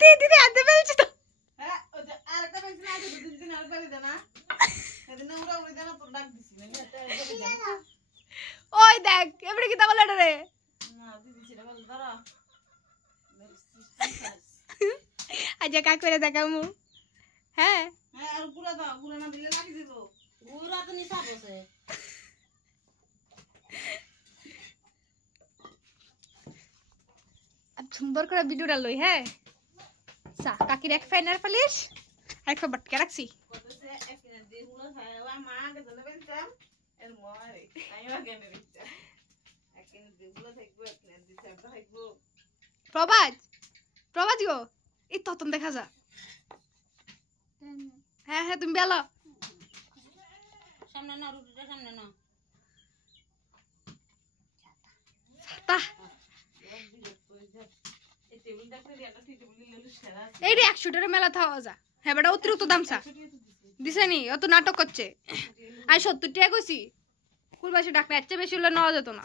দিদি আদে ফেলছি তো হ্যাঁ ওই যে আরেকটা পেন্সিল আছে দুদিন দিন আর পারি না সেদিন আমরা উড়ে দেনা তো ডাক দিছি না ওই দেখ এবারে কি তাহলে রে না দিদি সেটা বল দাঁড়া আজ কা করে দেখামু হ্যাঁ হ্যাঁ আর গুড়া দাও গুড়া না দিলে লাগি দিব গুড়া তো নিসা বসে আর সুন্দর করে ভিডিওটা লই হ্যাঁ সা কাকির এক ফ্যানের ফেলিস আর একটা বাটকা রাখছি কতছে একদিন দিয়ে গুলো খাওয়া মা আগে চলে বেনতাম এর মারে আইও আগে নে দিচ্ছা একদিন দিয়ে গুলো থাকবো একদিন দিয়ে চাপটা থাকবো প্রবাজ গো এই ততন দেখা যা হ্যাঁ হ্যাঁ তুমি বেলা সামনে না রুটিটা সামনে না তা এই টেবিলটা করে একটা টেবিল নিলে সেরা এই রে 100 টাকা মেলা থাওয়া যা হ্যাঁ বেটা অতিরিক্ত দাম চা দিছে নি অত নাটক করছে আর 70 টাকা কইছি কুরবাসী ডাকলে এত বেশি হলে নেওয়া যেত না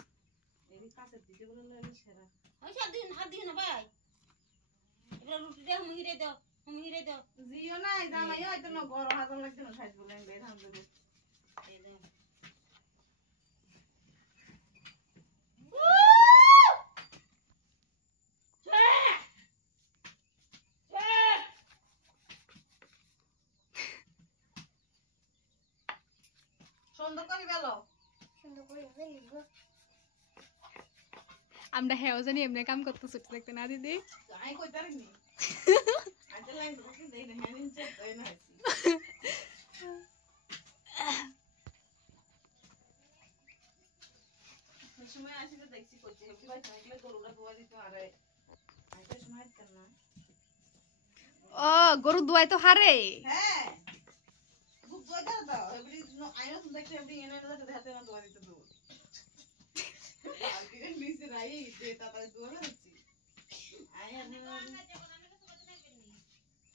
এই কাছে দিতে বলে নিলে সেরা ওই সব দিন আর দিন না ভাই এবার রুটিটা হুমিরে দাও জিও না জামাই হয়তো না বড় হাজার লাগছে না সাইজ বলেন বের হাম দেব এই দাও সুন্দর করে বেলো আমরা হ্যাঁ জানি এমনি কাম করতে ছুটি দেখতে না দিদি আই কই তারিনি আজ লাইন ধরে দেই না হ্যাঁ চেক দেই না সময় আসি তো দেখছি করছে কি ভাই সাইকেলে গরুটা ধোয়া দিত আরে আইতে সময় কেন না ও গরু দুয়াই তো হারে হ্যাঁ খুব ধোয়া দাও এবারে আইনো তো দেখতে এবারে এনে না তো হাতে না ধোয়া দিত তো আজকে নিচে নাই যে তাড়াতাড়ি ধোয়া হচ্ছে আয় আমি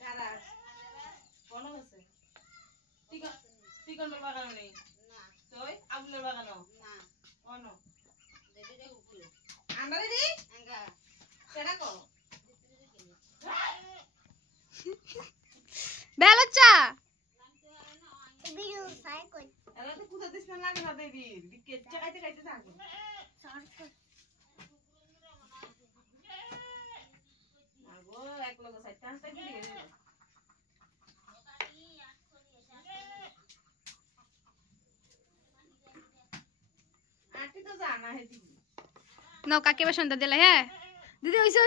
কারা কোন আছে ঠিকানা বাগানো নেই না তুই আবুলের বাগানো না কোন দেখে দেখো উপরে আন্ডারে দি আঙ্গা সেটা কো বেলচা ভিডিও সাই কই এলা তো কুদা দিছ না লাগে না দেবি কেচা খাইতে খাইতে থাকবে আগো এক লগে সাইডটা হাসতে গিয়ে গেল আটি তো জানা হে দিদি নাও কাকে বেসনটা দিলে হ্যাঁ দিদি ওইসে